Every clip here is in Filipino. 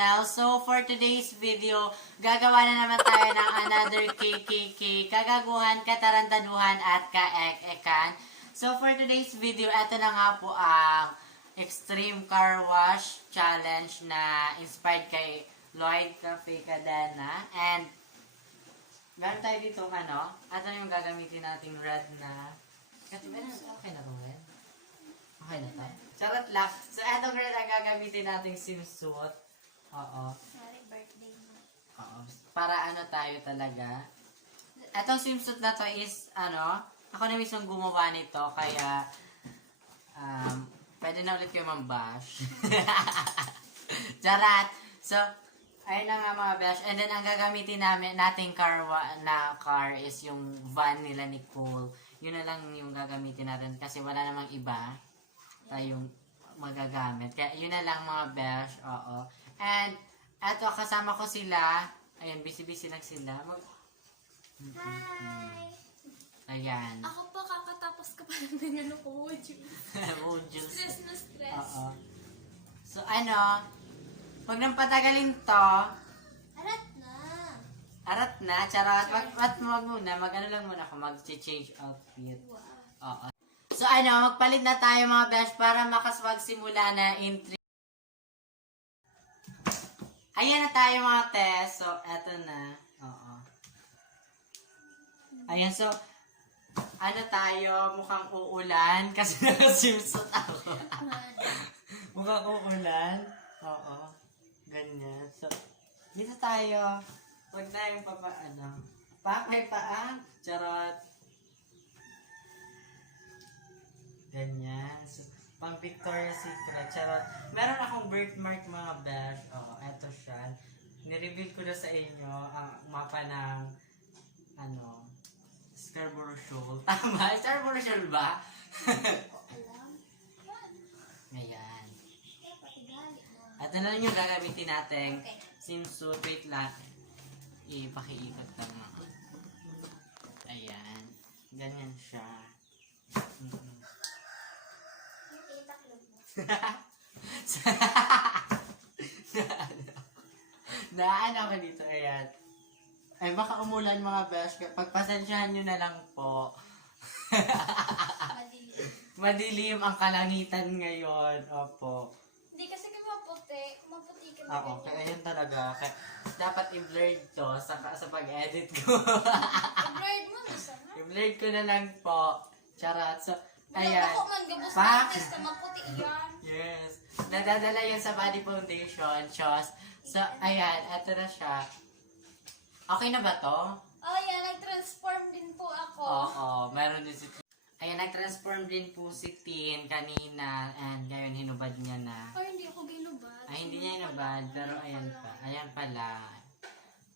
channel. So, for today's video, gagawa na naman tayo ng another KKK, kagaguhan, katarantaduhan, at kaek-ekan. So, for today's video, ito na nga po ang Extreme Car Wash Challenge na inspired kay Lloyd Cafe Cadena. And, meron tayo dito, ito na yung gagamitin nating red na, okay na to, red? Okay na to? Charot lang. So, etong red ang gagamitin nating swimsuit. Oo. Sorry, birthday mo. Oo. Para tayo talaga. Etong swimsuit na to is, ako na mismo gumawa nito, kaya, pwede na ulit kayo mambash. Charot! So, ayun na nga mga bash. And then, ang gagamitin nating car is yung van nila ni Cole. Yun na lang yung gagamitin natin kasi wala namang iba tayong magagamit. Kaya yun na lang mga besh. Oo. And eto, kasama ko sila. Ayan, busy-busy lang sila. Hi! Ayan. Ako po, kakatapos ko pa lang ng Jules. Stress na stress. Oo. So huwag nang patagalin to. Arat na. Arat na. Charot. Wag muna. Lang muna ako. Mag-change outfit. Wow. Oo. So magpalit na tayo mga besh para makaswag simula na in 3. Ayan na tayo mga test. So, eto na. Oo. Ayan, so, tayo, mukhang uulan kasi naka-swimsuit ako. Mukhang uulan. Oo. Ganyan. So, dito tayo. Huwag na yung may paa. Charot. Ganyan. So, pang Victoria's Secret. Charot. Meron akong birthmark mga besh. Oo, eto siya. Nireveal ko na sa inyo ang mapa ng Scarborough Shoal. Tama? Scarborough Shoal ba? Alam? Ayan. Ito na lang yung gagamitin natin. Okay. Swimsuit. Wait lang. Ipakiikot lang mga. Ayan. Ganyan siya. Naan ako dito, ayan. Ay, baka umulan mga besh. Pagpasensyahan nyo na lang po. Madilim. Madilim ang kalangitan ngayon. Opo. Hindi kasi kami maputi. Maputi kami. Oo, kaya yun talaga. Kaya, dapat i-blurred to sa pag-edit ko. I-blurred mo, sana. I-blurred ko na lang po. Charot. So, ayan. Ako man, gabos Pak! na maputi yan. Yes. Nadadala yan sa body foundation. Chos. So, ayan. Ito na siya. Okay na ba to? Oh, yan. Nag-transform din po ako. Oo. Meron din si Tin. Ayan. Nag-transform din po si Tin kanina. And ngayon, hinubad niya na. Or hindi ako ginubad. Ay, hindi niya hinubad. Pero ayan pa. Ayan pala.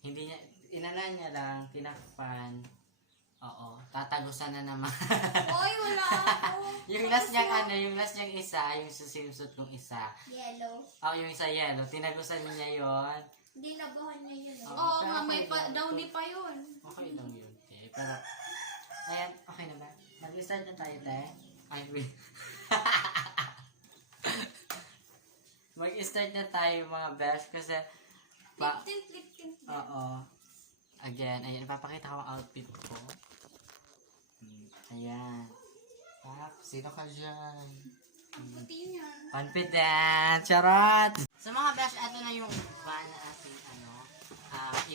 Hindi niya, inalan niya lang. Tinakpan. Oo. Tatagusan na naman. Oy, wala ako. Yung last niyang isa, yung sa swimsuit kong isa. Yellow. Yung isa yellow, tinagusan niya yon. Hindi nabahan niya yun. Oo, Oo, pero nga, okay may lang. downy pa yun. Okay lang yun, te. Pero, ayan, okay na ba? Mag-start na tayo, te. Ay, wait. Mag-start na tayo, mga besh, kasi, Lip tint. oo. Again, ayan, ipapakita ko ang outfit ko. Ayan. Sino ka dyan? Puti yan. Confident! Charot! So mga besh, ito na yung van na ating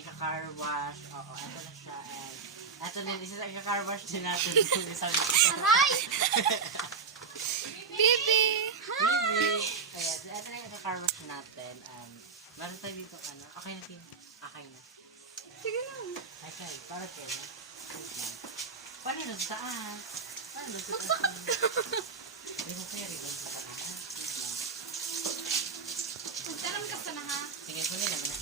ika-car wash. Oo, ito na siya. And ito din, isa sa ika-car wash din natin. Hi! Bibi! Bibi! Ayan, so ito na yung ika-car wash natin. Meron tayo dito, okay na din. Okay na. Sige lang. Okay, para kayo. Wait lang. Paano doon saan? Paano doon saan? Magsakot ka! Hindi mo kaya rin doon saan. Wait lang. Magtaram ka sana ha? Sige, huli na ba na?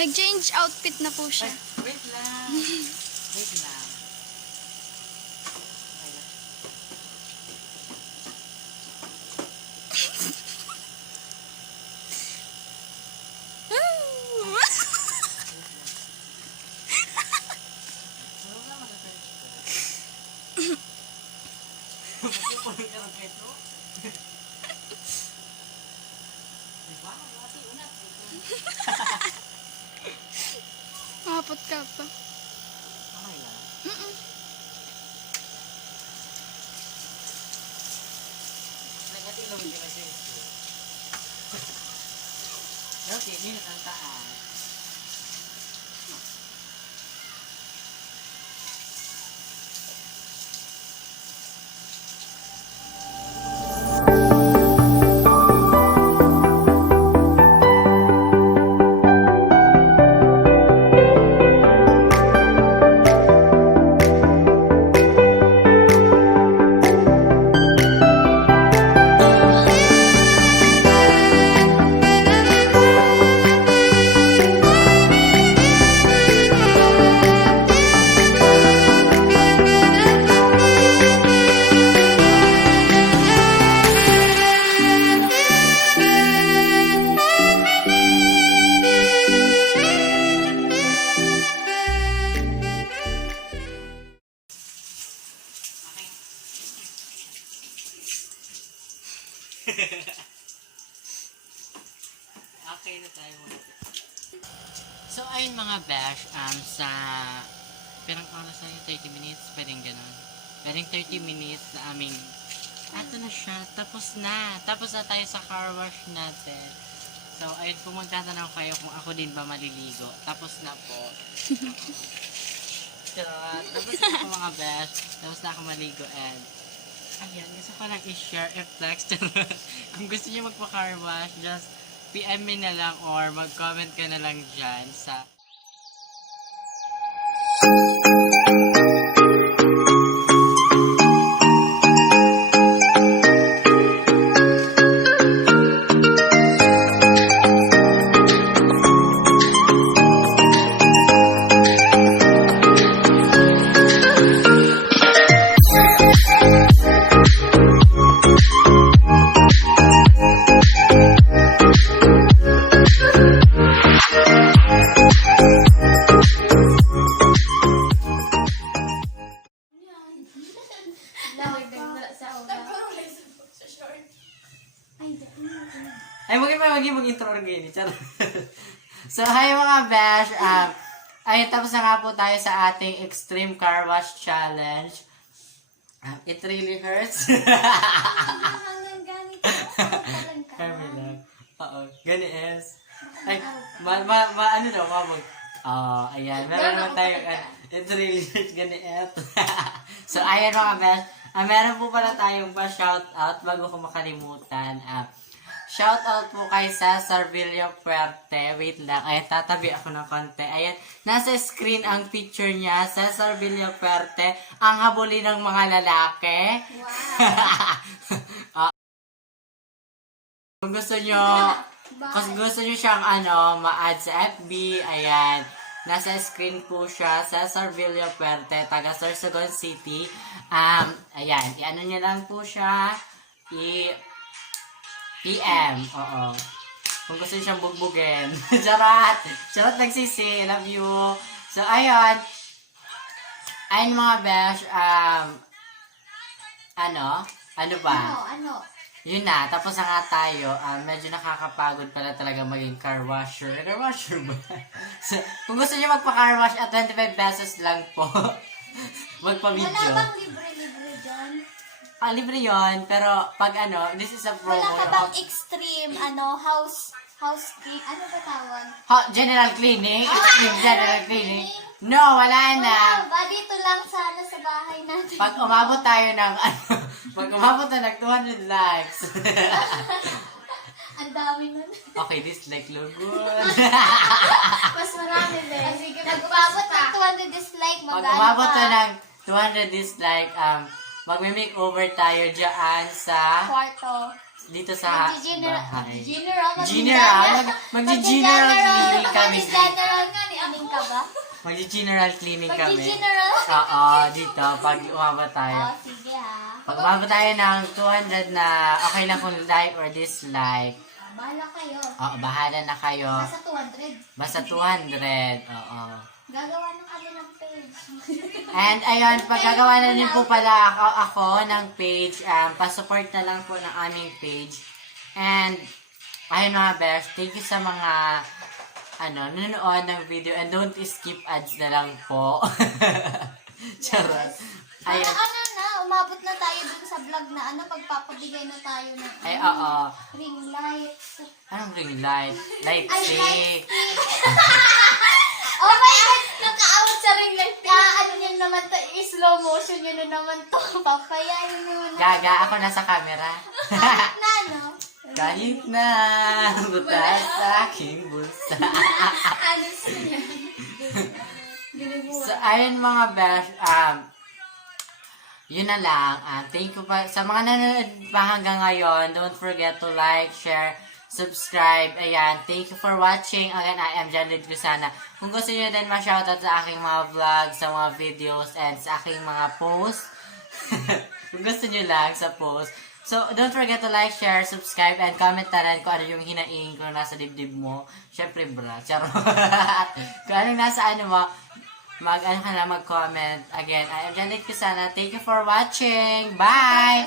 Nag-change outfit na po siya. Ay, wait lang. Wait lang. Huwag lang mag-search ko. Magpupuloy ka ng peso? Diba? Kasi unat. Mapot ka pa. Okay lang. Nag-atilong hindi kasi ito. Okay, minute ang taas. Okay na tayo muna. So, ayun mga bash, sa pirang oras na yung 30 minutes, pwedeng ganun. Pwedeng 30 minutes sa aming, ato na siya, tapos na. Tapos na tayo sa car wash natin. So, ayun, kung magtatanong kayo kung ako din ba maliligo, tapos na po. Charot. Tapos na ako mga bash, tapos na ako maligo, and ayan, gusto ko lang i-share, i-flex. Kung gusto niyo magpa-car wash, just PM me na lang or mag-comment ka na lang dyan sa ay, mag-intro again. So, hi mga bash. Ay, tapos na nga po tayo sa ating Extreme Car Wash Challenge. It really hurts. Kami lang. Oo, gani es. Ay, ano daw, mamag. Ayan. Meron naman tayo. It really hurts, gani et. So, ayan mga bash. Meron po pala tayong pa-shoutout bago ko makalimutan. Shoutout po kay Cesar Villafuerte. Wait lang. Ayan, tatabi ako ng konti. Ayan, nasa screen ang picture niya. Cesar Villafuerte. Ang habulin ng mga lalaki. Wow. Kung gusto nyo siyang ma-add sa FB, ayan. Nasa screen po siya. Cesar Villafuerte, taga Sorsogon City. Ayan, i-ano niya lang po siya. PM, oo. Kung gusto niyo siyang bugbugin. Charot! Charot nagsisi. Love you. So, ayun. Ayun mga besh. Ano ba? Ano? Yun na. Tapos na nga tayo. Medyo nakakapagod pala talaga maging car washer. Car washer ba? So, kung gusto niyo magpa-car wash at 25 pesos lang po. Magpa-video. Wala bang libre-libre dyan? Libre yun, pero pag this is a promo. Wala ka bang extreme, house clean? Ano ba tawag? General cleaning? Extreme general cleaning? No, wala na. Wala ba? Dito lang sana sa bahay natin. Pag umabot tayo ng, pag umabot na ng 200 likes. Ang dami nun. Okay, dislike look good. Mas marami din. Pag umabot ng 200 dislike, Pag umabot na ng 200 dislike, magme-makeover tayo dyan sa kwarto. dito sa General bahay. cleaning kami. General cleaning ka ba? Mag-general cleaning kami. Mag-general? Oo, dito. Pag umabot tayo. Oh, sige ha. Pag umabot tayo ng 200 na okay lang kung like or dislike. Bahala kayo. Oo, bahala na kayo. Basta 200. Basta 200. Oo. Gagawa na kami ng page. And ayun, paggagawa na din po pala ako ng page, pa-support na lang po ng aming page. And ayun mga best, thank you sa mga nanonood ng video and don't skip ads na lang po. Charot. Para Ayun. umabot na tayo dun sa vlog na pagpapabigay na tayo ng Ay, oo. ring lights. Anong ring light? Light Ay, stick. light Oh my God! Nakaawat sa ring light. Ano yun naman to? Slow motion yun na naman to. Papayain mo na. Gaga, ako nasa camera. Na, no? Kahit na butas sa aking bulsa. Ano siya? So, ayun mga best, yun na lang. Thank you pa sa mga nanonood pa hanggang ngayon. Don't forget to like, share, subscribe. Ayan. Thank you for watching. Again, I am John Lloyd Sana. Kung gusto niyo din ma-shoutout sa aking mga vlogs, sa mga videos, and sa aking mga posts. Kung gusto niyo lang sa post. So, don't forget to like, share, subscribe, and comment na rin kung ano yung hinaing kung nasa dibdib mo. Syempre, bra. Charot. Kung anong nasa mo, mag-comment. Again, I am Janet Sana. Thank you for watching. Bye!